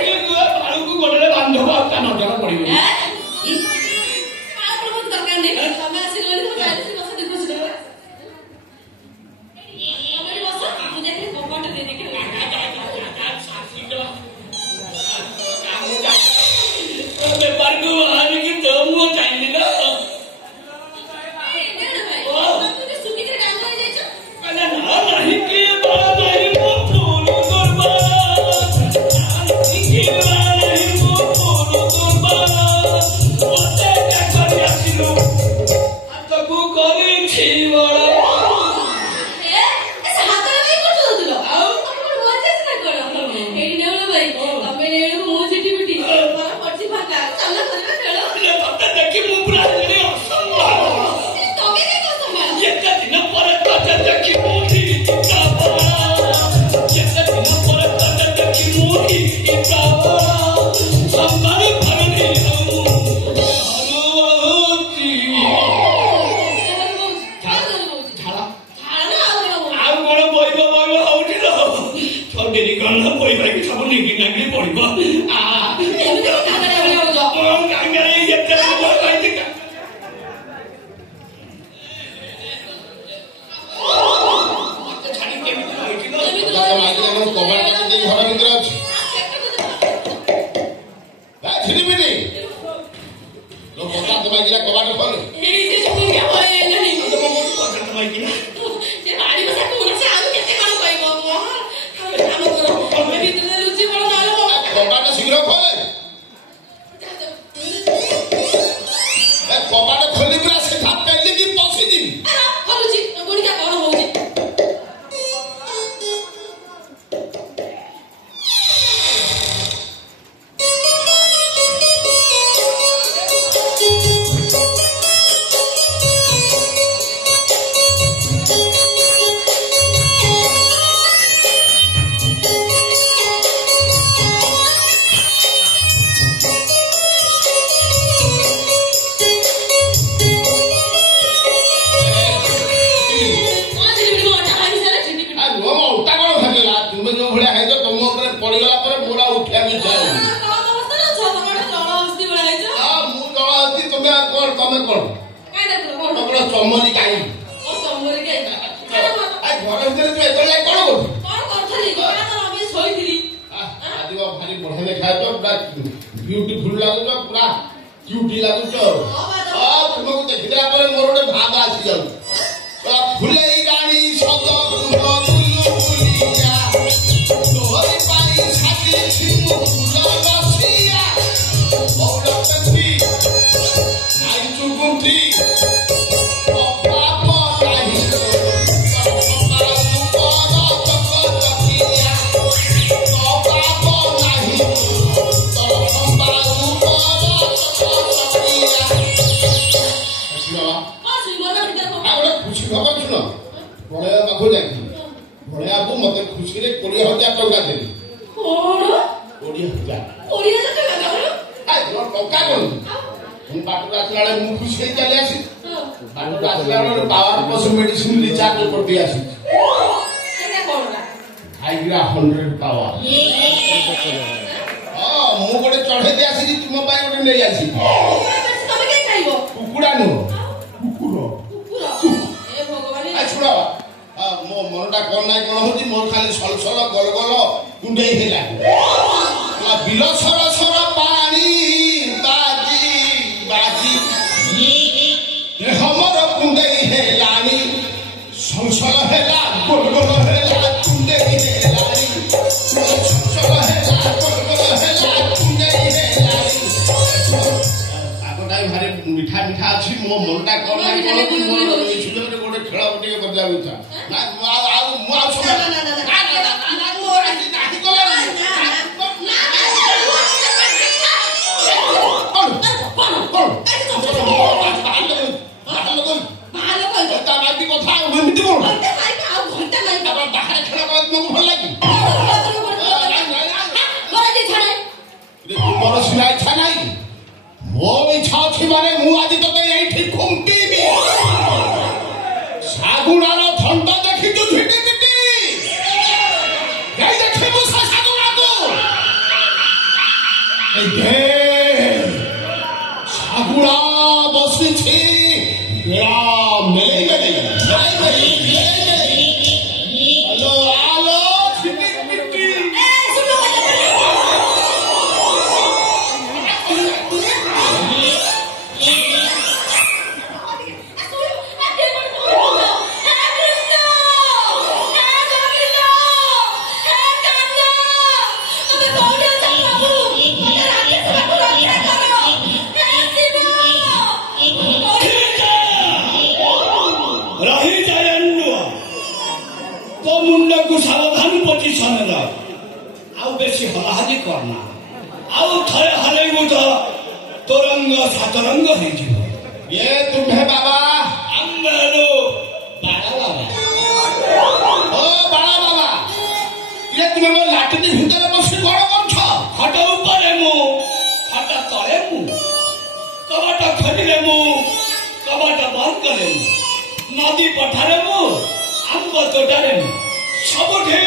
नजर ବିରି ଗନ୍ଧ ପୋଇ ଭାଇକି ସବୁ ନିଗି ନାଗି ପଡିବ नदी पठारे मु आंब तोटारे सबुठे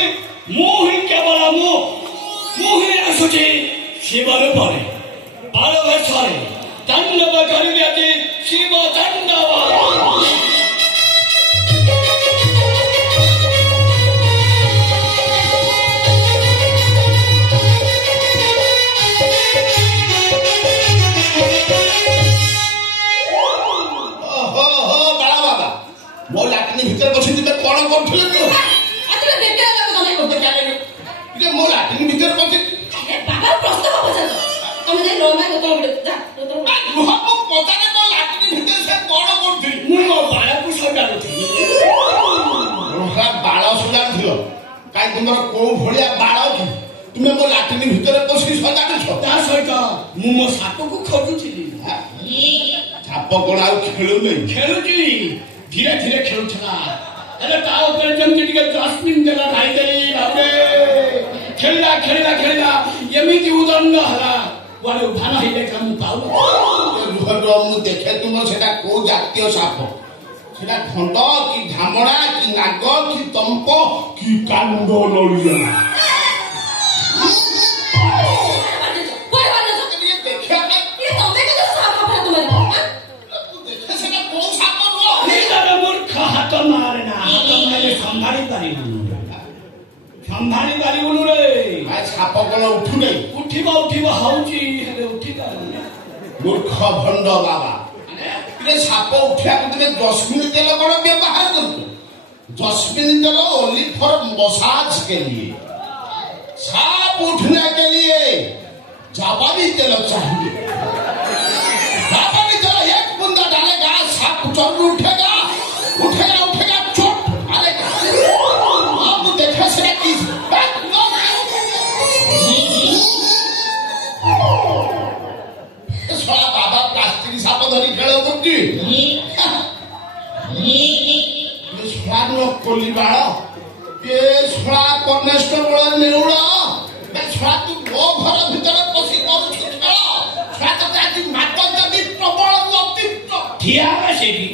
मोही केवल मोही आसुची शिवर परे बाल वर्षारे तांडव करिव्याचे शिव तांडव मो लाटिनी भीतर बसी कौन कर मो लाटिनी भीतर बसी बाबा प्रस्ताव बजा तुम जाई रोमा गोतल बिड़ जा रुहा को पता ने मो लाटिनी भीतर से कौन कर मु मो बाळा को सजाडुथि रुहा बाळ सजाडुथिलो काई तुमर को भलिया बाळ कि तुमे मो लाटिनी भीतर बसी सजाडुछ ता सहित मु मो साप को खोजुथिली साप कोन आउ खेलु नै खेलुची धीरे धीरे खेलुथला अरे ता ऊपर जमती टिके जस्मिन देला भाई देली बाबे खेलला खेलला खेलला एमिति उदंड हला वाले उठाना हिले काम पाउ रुहा मु देखे तुम सेटा को जातीय साप सेटा घंट कि धामड़ा कि नाग कि तंप कि कांड लड़िया संभाली पारिबुनु रे साप कौन उठु नै उठिबा हौची हेले उठिबा मूर्ख भंड बाबा रे साप उठिया तुमे जस्मिन तेल कौन व्यवहार करतो जस्मिन तेल ओनली फॉर मसाज के लिए साप उठने के लिए जापानी तेल चाहिए जापानी तेल एक बूंदा डालेगा साप जरूर उठेगा उठेगा उठेगा चोट डालेगा आप देखा से बाबा प्लास्टिक साप धरी खेल करती स्वाद कोली बाड़ ये छुआ कनेस्टेबल नेउड़ छुआ तू मो घर भीतर पशि छुआ तो आज मात जदि प्रबल अतिरिक्त ठिया सेठी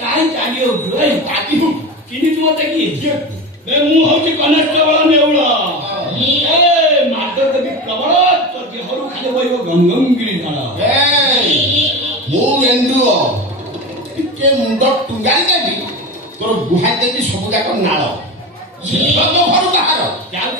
काई टाडियो गय टाडियो किनि तू मते की बे मु होची कनेस्टेबल नेउड़ ए मात जदि प्रबल तो देहरु खाली बइबो गंगंगिरी नाला मु एंडुओ के मुंड टुंगाई देबी तोर गुहाई देबी सब जाक नाଳ सब घर बाहर जाउ